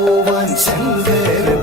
பூவன் செந்தேரும்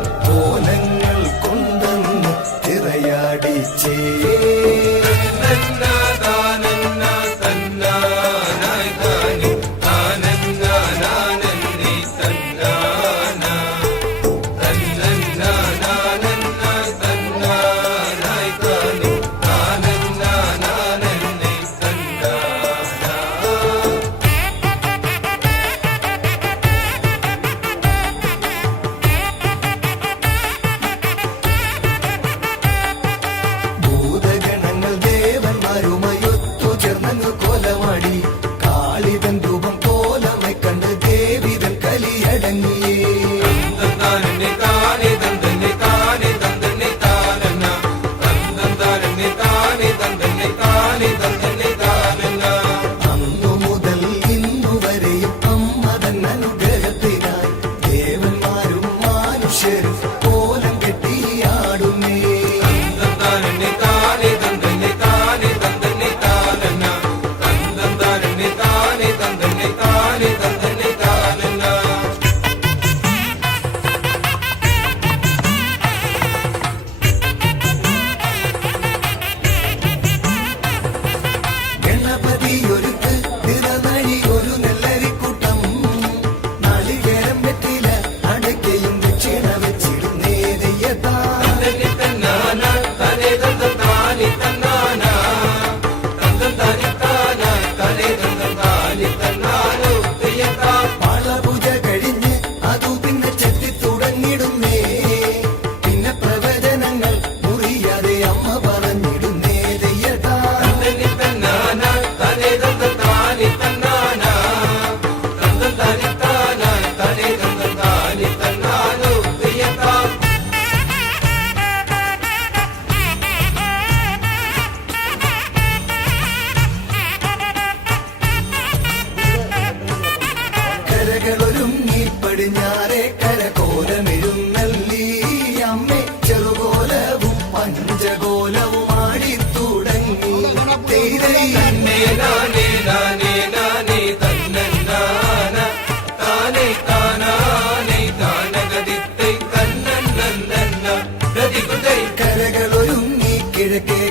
കരകളൊരുങ്ങി കിഴക്കേ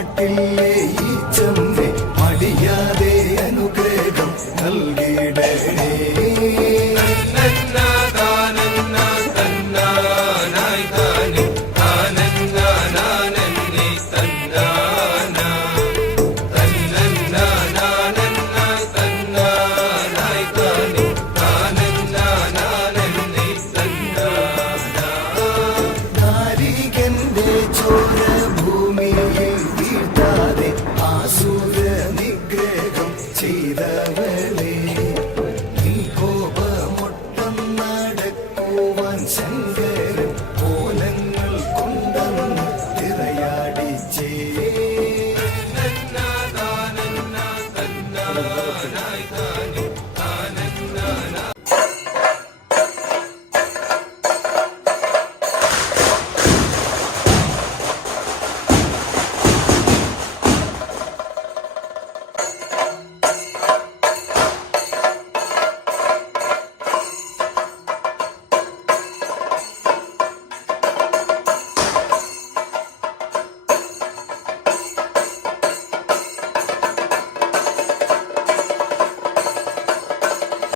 நாட்டில்